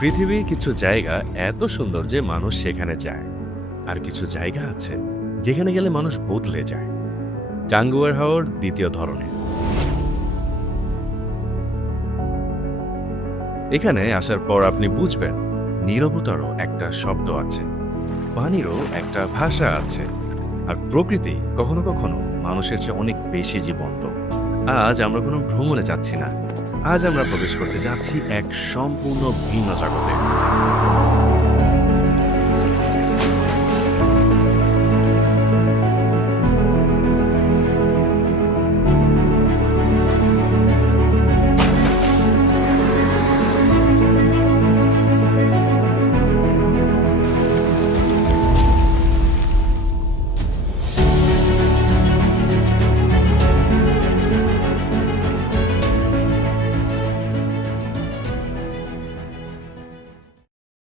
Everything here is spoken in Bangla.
পৃথিবীর কিছু জায়গা এত সুন্দর যে মানুষ সেখানে যায়, আর কিছু জায়গা আছে যেখানে গেলে মানুষ বদলে যায়। টাঙ্গুয়ার হাওর দ্বিতীয় ধরনের। এখানে আসার পর আপনি বুঝবেন নীরবতারও একটা শব্দ আছে, পানিরও একটা ভাষা আছে, আর প্রকৃতি কখনো কখনো মানুষের চেয়ে অনেক বেশি জীবন্ত। আজ আমরা কোনো ভ্রমণে যাচ্ছি না, আজ আমরা প্রবেশ করতে যাচ্ছি এক সম্পূর্ণ ভিন্ন জগতে।